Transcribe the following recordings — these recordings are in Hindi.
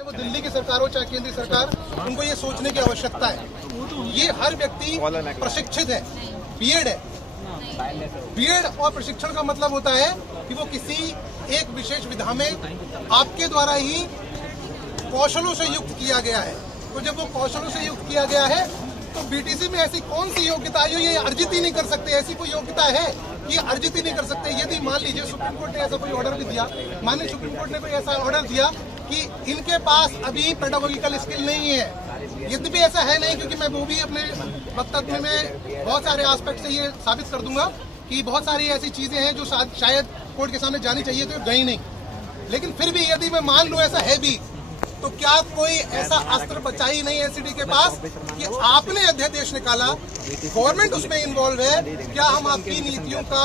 वो दिल्ली की सरकार हो चाहे केंद्रीय सरकार, उनको ये सोचने की आवश्यकता है। ये हर व्यक्ति प्रशिक्षित है, बीएड है। बीएड और प्रशिक्षण का मतलब होता है कि वो किसी एक विशेष विधा में आपके द्वारा ही कौशलों से युक्त किया गया है। तो जब वो कौशलों से युक्त किया गया है तो बीटीसी में ऐसी कौन सी योग्यता है जो ये अर्जित ही नहीं कर सकते? ऐसी कोई योग्यता है कि अर्जित ही नहीं कर सकते? यदि मान लीजिए सुप्रीम कोर्ट ने ऐसा कोई ऑर्डर भी दिया, माननीय सुप्रीम कोर्ट ने कोई ऐसा ऑर्डर दिया कि इनके पास अभी पेडागोजिकल स्किल नहीं है, यद्यपि ऐसा है नहीं, क्योंकि मैं वो भी अपने वक्तव्य में बहुत सारे एस्पेक्ट से ये साबित कर दूंगा कि बहुत सारी ऐसी चीजें हैं जो शायद कोर्ट के सामने जानी चाहिए तो गई नहीं। लेकिन फिर भी यदि मैं मान लूं ऐसा है भी, तो क्या कोई ऐसा अस्त्र बचा ही नहीं एनसीटी के पास कि आपने अध्यादेश निकाला, गवर्नमेंट उसमें इन्वॉल्व है, क्या हम आपकी नीतियों का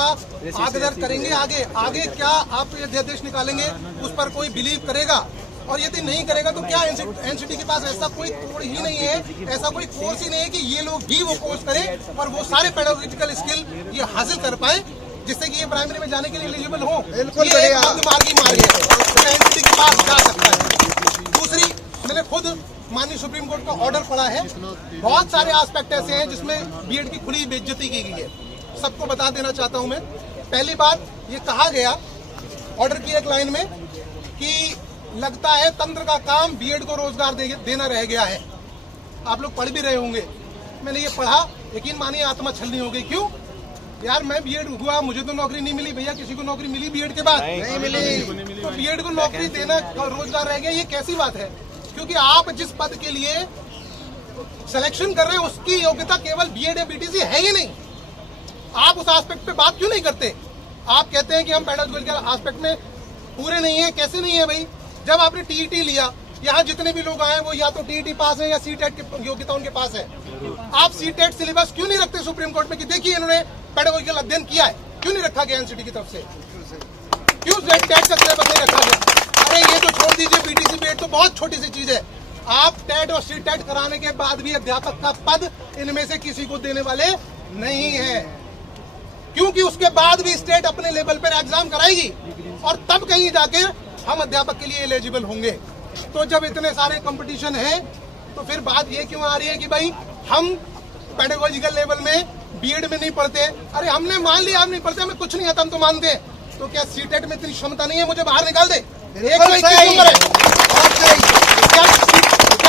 आदर करेंगे? आगे क्या आप अध्यादेश निकालेंगे उस पर कोई बिलीव करेगा? और यदि नहीं करेगा तो क्या एनसीटी के पास ऐसा कोई तोड़ ही नहीं है, ऐसा कोई कोर्स ही नहीं है कि ये लोग भी वो कोर्स करें और वो सारे पेडागोजिकल स्किल ये हासिल कर पाए जिससे कि ये प्राइमरी में जाने के लिए एलिजिबल हो? बिल्कुल मार्ग है, एनसीटी के पास जा सकता है। दूसरी, मैंने खुद माननीय सुप्रीम कोर्ट का ऑर्डर पढ़ा है, बहुत सारे एस्पेक्ट ऐसे हैं जिसमें बीएड की खुली बेइज्जती की गई है। सबको बता देना चाहता हूं मैं। पहली बात, ये कहा गया ऑर्डर की एक लाइन में कि लगता है तंत्र का काम बीएड को रोजगार देना रह गया है। आप लोग पढ़ भी रहे होंगे, मैंने ये पढ़ा, यकीन मानिए आत्मा छलनी हो गई। क्यों यार, मैं बीएड हुआ, मुझे तो नौकरी नहीं मिली। भैया किसी को नौकरी मिली बीएड के बाद? नहीं मिली। तो बीएड को नौकरी देना रोजगार रह गया, ये कैसी बात है? क्योंकि आप जिस पद के लिए सिलेक्शन कर रहे हैं उसकी योग्यता केवल बीएड या बीटीसी है ही नहीं। आप उस एस्पेक्ट पे बात क्यों नहीं करते? आप कहते हैं कि हम पेडागोजिकल एस्पेक्ट में पूरे नहीं है। कैसे नहीं है भाई? जब आपने टीईटी लिया, यहाँ जितने भी लोग आए वो या तो टीईटी पास है या सीटेट की योग्यता उनके पास है। आप सीटेट सिलेबस क्यों नहीं रखते सुप्रीम कोर्ट में कि देखिए इन्होंने पेडागोजिकल अध्ययन किया है? क्यों नहीं रखा गया एनसीटी की तरफ से? क्यों टेट का सिलेबस नहीं रखा गया? अरे ये तो छोड़ दीजिए, बीटीसी बीएड तो बहुत छोटी सी चीज है। आप टेट और सीटेट कराने के बाद भी अध्यापक का पद इनमें से किसी को देने वाले नहीं है, क्योंकि उसके बाद भी स्टेट अपने लेवल पर एग्जाम कराएगी और तब कहीं जाके हम अध्यापक के लिए एलिजिबल होंगे। तो जब इतने सारे कंपटीशन है तो फिर बात ये क्यों आ रही है कि भाई हम पेडागोजिकल लेवल में बीएड में नहीं पढ़ते? अरे हमने मान लिया हम नहीं पढ़ते, हमें कुछ नहीं आता, हम तो मानते हैं। तो क्या सीटेट में इतनी क्षमता नहीं है? मुझे बाहर निकाल दे। क्या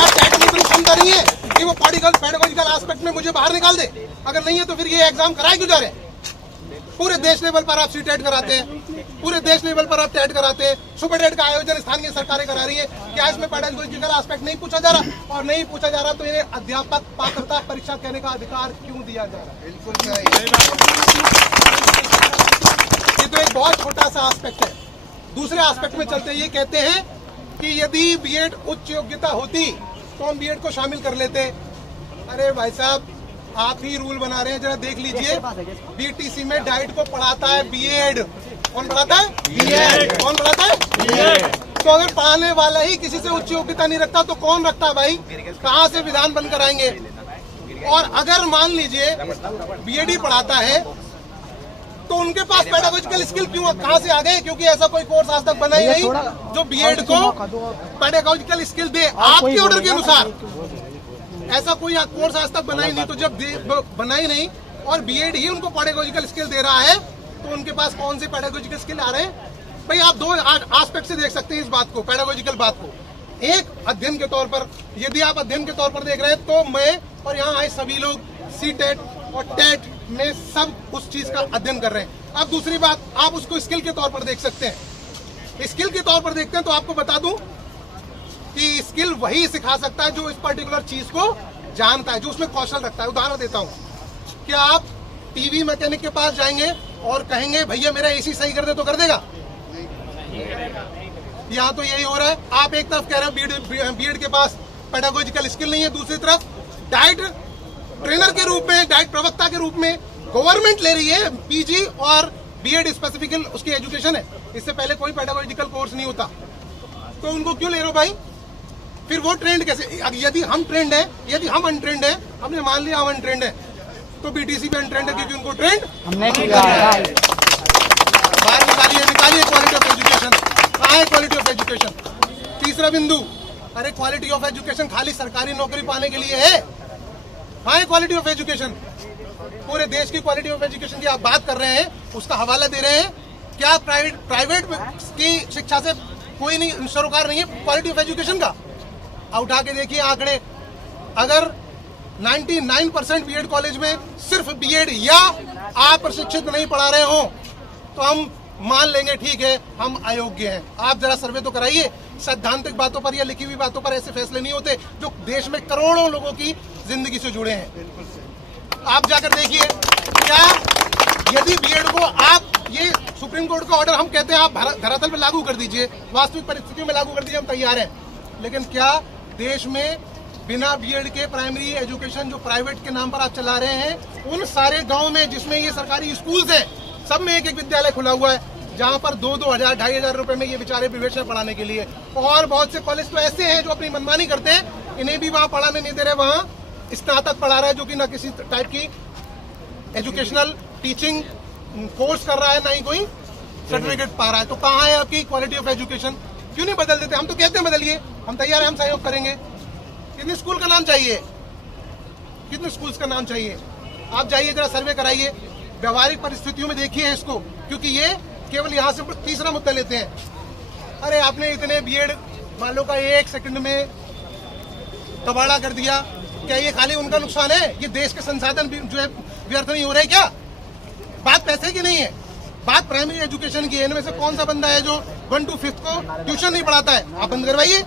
टेट में इतनी क्षमता नहीं है कि वो पेडागोजिकल एस्पेक्ट में मुझे बाहर निकाल दे? अगर नहीं है तो फिर ये एग्जाम कराए क्यों जा रहे हैं? पूरे देश लेवल पर आप सीटेट कराते हैं, पूरे देश लेवल पर आप टेट कराते हैं, सुपर टेट का आयोजन स्थानीय सरकारें करा रही है। क्या इसमें पेडागोजिकल एस्पेक्ट नहीं पूछा जा रहा? और नहीं पूछा जा रहा तो ये अध्यापक पात्रता परीक्षा कहने का अधिकार क्यों दिया जा रहा है? बिल्कुल ये तो एक बहुत छोटा सा एस्पेक्ट है। दूसरे एस्पेक्ट में चलते ये कहते हैं कि यदि बीएड उच्च योग्यता होती तो हम बीएड को शामिल कर लेते। अरे भाई साहब, आप ही रूल बना रहे हैं, जरा देख लीजिए। बीटीसी में डाइट को पढ़ाता है बीएड। कौन पढ़ाता है? बीएड। कौन पढ़ाता है? बीएड। तो अगर पढ़ाने वाला ही किसी से उच्च योग्यता नहीं रखता तो कौन रखता है भाई? कहाँ से विधान बनकर आएंगे? और अगर मान लीजिए बीएड ही पढ़ाता है तो उनके पास पेडागोजिकल स्किल क्यों कहाँ से आ गए? क्योंकि ऐसा कोई कोर्स आज तक बना ही नहीं जो बीएड को पेडागोजिकल स्किल दे आपके ऑर्डर के अनुसार। ऐसा कोई कोर्स आज तक बना ही नहीं। तो जब बना ही नहीं और बीएड ही उनको पेडागोजिकल स्किल दे रहा है तो उनके पास कौन से पेडागोजिकल स्किल आ रहे हैं? भाई आप दो एस्पेक्ट से देख सकते हैं इस बात को, पेडागोजिकल बात को। एक, अध्ययन के तौर पर, यदि आप अध्ययन के तौर पर देख रहे हैं तो मैं और यहाँ आए सभी लोग सीटेट और टेट में सब उस चीज का अध्ययन कर रहे हैं। अब दूसरी बात, आप उसको स्किल के तौर पर देख सकते हैं। स्किल के तौर पर देखते हैं तो आपको बता दूं कि स्किल वही सिखा सकता है जो इस पर्टिकुलर चीज को जानता है, जो उसमें कौशल रखता है। उदाहरण देता हूं, क्या आप टीवी मैकेनिक के पास जाएंगे और कहेंगे भैया मेरा एसी सही कर दे तो कर देगा? यहाँ तो यही हो रहा है। आप एक तरफ कह रहे हो बीएड के पास पेडागोजिकल स्किल नहीं है, दूसरी तरफ डाइट ट्रेनर के रूप में, डाइट प्रवक्ता के रूप में गवर्नमेंट ले रही है पीजी और बीएड स्पेसिफिकल उसकी एजुकेशन है। इससे पहले कोई पेडागोजिकल कोर्स नहीं होता, तो उनको क्यों ले रहे हो भाई? फिर वो ट्रेंड कैसे? यदि हम ट्रेंड है, यदि हम अनट्रेंड है, हमने मान लिया हम अनट्रेंड है, तो बीटीसी भी अनट्रेंड है क्योंकि उनको ट्रेंड हमने बाहर निकालिए क्वालिटी ऑफ एजुकेशन। कहाँ है क्वालिटी ऑफ एजुकेशन? तीसरा बिंदु, अरे क्वालिटी ऑफ एजुकेशन खाली सरकारी नौकरी पाने के लिए है? हाँ, क्वालिटी ऑफ एजुकेशन, पूरे देश की क्वालिटी ऑफ एजुकेशन की आप बात कर रहे हैं, उसका हवाला दे रहे हैं। क्या प्राइवेट की शिक्षा से कोई नहीं सरोकार नहीं है क्वालिटी ऑफ एजुकेशन का? उठा के देखिए आंकड़े। अगर 99% बीएड कॉलेज में सिर्फ बीएड या आप प्रशिक्षित नहीं पढ़ा रहे हो तो हम मान लेंगे ठीक है, हम अयोग्य हैं। आप जरा सर्वे तो कराइए। सैद्धांतिक बातों पर या लिखी हुई बातों पर ऐसे फैसले नहीं होते जो देश में करोड़ों लोगों की जिंदगी से जुड़े हैं। आप जाकर देखिए, क्या यदि बीएड को आप, ये सुप्रीम कोर्ट का ऑर्डर, हम कहते हैं आप धरातल पर लागू कर दीजिए, वास्तविक परिस्थितियों में लागू कर दीजिए, हम तैयार हैं। लेकिन क्या देश में बिना बीएड के प्राइमरी एजुकेशन जो प्राइवेट के नाम पर आप चला रहे हैं, उन सारे गांव में जिसमें ये सरकारी स्कूल्स हैं, सब में एक एक विद्यालय खुला हुआ है, जहां पर 2-2 हजार 2,500 रुपए में ये बेचारे विवेचना पढ़ाने के लिए। और बहुत से कॉलेज तो ऐसे हैं जो अपनी मनमानी करते हैं, इन्हें भी वहां पढ़ाने नहीं दे रहे, वहां स्नातक पढ़ा रहा है जो कि न किसी टाइप की एजुकेशनल टीचिंग कोर्स कर रहा है, ना ही कोई सर्टिफिकेट पा रहा है। तो कहाँ है आपकी क्वालिटी ऑफ एजुकेशन? क्यों नहीं बदल देते? हम तो कहते हैं बदलिए, हम तैयार हैं, हम सहयोग करेंगे। कितने स्कूल का नाम चाहिए? कितने स्कूल्स का नाम चाहिए? आप जाइए जरा सर्वे कराइए, व्यवहारिक परिस्थितियों में देखिए इसको, क्योंकि ये केवल यहाँ से तीसरा मुद्दा लेते हैं। अरे आपने इतने बीएड वालों का 1 सेकंड में कबाड़ा कर दिया, क्या ये खाली उनका नुकसान है? ये देश के संसाधन जो है व्यर्थ नहीं हो रहे क्या? बात पैसे की नहीं है, बात प्राइमरी एजुकेशन की है। इनमें से कौन सा बंदा है जो 1 to 5 को ट्यूशन नहीं पढ़ाता है? आप बंद करवाइए,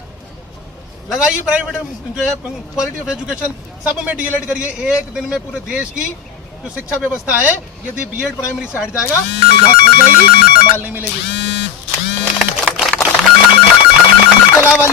लगाइए प्राइवेट जो है क्वालिटी ऑफ एजुकेशन, सब में डीएलएड करिए। एक दिन में पूरे देश की जो शिक्षा व्यवस्था है, यदि बीएड प्राइमरी से हट जाएगा तो बहुत हो जाएगी, कमाल नहीं मिलेगी। इसके अलावा